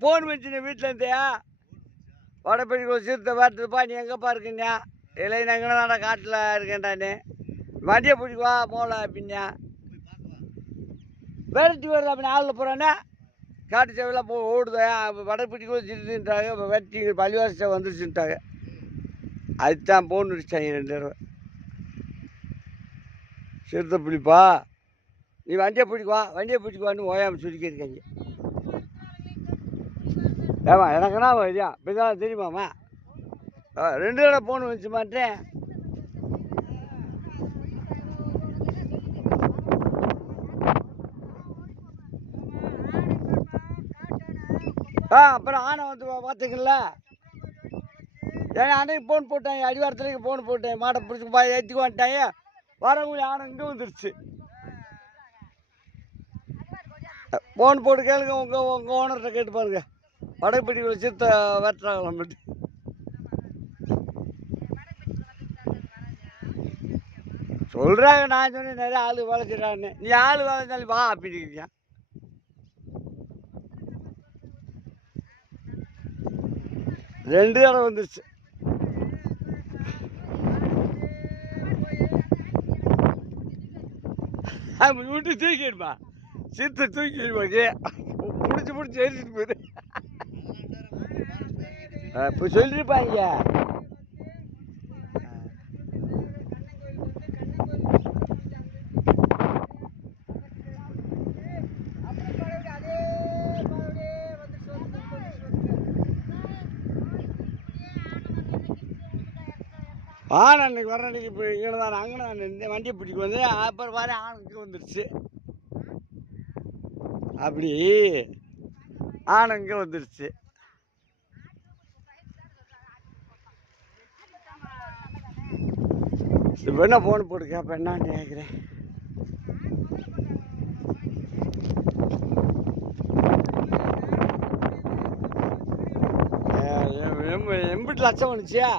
phone வச்சுன வீட்டில் இருந்தியா வடப்பள்ளி சிறுத்தை வரட்டுப்பா நீ எங்கேப்பா இருக்கீங்க இல்லை நான் எங்கே காட்டில் இருக்கேன்டானே வண்டியை பிடிக்குவா போகல அப்படின்னா விரட்டி வருது அப்படின்னு ஆளில் போகிறானே காட்டு சேவையெல்லாம் ஓடுதா வடப்பட்டிக்குள்ள சிறுத்துன்ட்டாங்க வெட்டி பள்ளிவாச வந்துருச்சுட்டாங்க அதுதான் ஃபோன் அடிச்சிட்டாங்க 2 தடவை சிறுத்தை பிடிப்பா நீ வண்டியை பிடிக்குவான்னு ஓயாமல் சுருக்கியிருக்காங்க ஏமா எனக்குன்னா வரியா இப்போதான் தெரியுமாம்மா 2 தடவை ஃபோன் வச்சு மாட்டேன் அப்புறம் ஆனை வந்து பார்த்துக்கல ஏன்னா அன்னைக்கு ஃபோன் போட்டாங்க அடிவாரத்துலேயும் ஃபோன் போட்டேன் மாட்டை பிடிச்சி ஏற்றிக்கு வந்துட்டாங்க வரவங்க ஆனை இங்கே வந்துருச்சு ஃபோன் போட்டு கேளுங்க உங்கள் ஓனர்கிட்ட கேட்டு பாருங்க வடப்பட்டி சிறுத்தை வெட்டுறாங்களாம் பட்டு சொல்கிறாங்க நான் சொன்னேன் நிறைய ஆள் வளைச்சிட்டான்னு நீ ஆள் வளைச்சாலும் வா அப்படிங்க 2 தடவை வந்துருச்சு விட்டு தூக்கிடுமா சிறுத்தை தூக்கிடுமா பிடிச்சி எரிச்சிட்டு போயிடு இப்போ சொல்லியிருப்பாங்க ஆனை அன்னைக்கு வர அன்னைக்கு இப்போ இங்கே தான் அங்கே நான் வண்டியை பிடிக்க வந்து அப்புறம் வர ஆணுக்கு வந்துருச்சு அப்படி ஆனை இங்கே வந்துருச்சு இப்போ என்ன ஃபோன் போட்டு கேட்பேன் என்னான்னு கேட்குறேன் எம்பிட்டு லட்சம் வந்துச்சியா